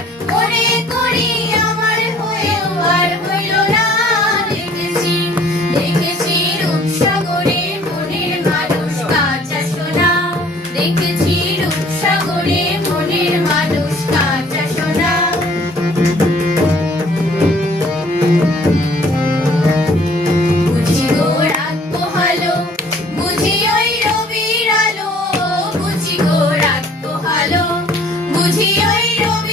আর মনে করি আমার হয়েও আর হইল না। দেখেছি দেখেছি রূপসাগরে মনের মানুষ কাঁচা সোনা, দেখেছি রূপসাগরে মনের মানুষ কাঁচা সোনা। বুঝি গো রাত পোহালো, বুঝি ওই রবির আলো, বুঝি গো রাত পোহালো, বুঝি ওই রবির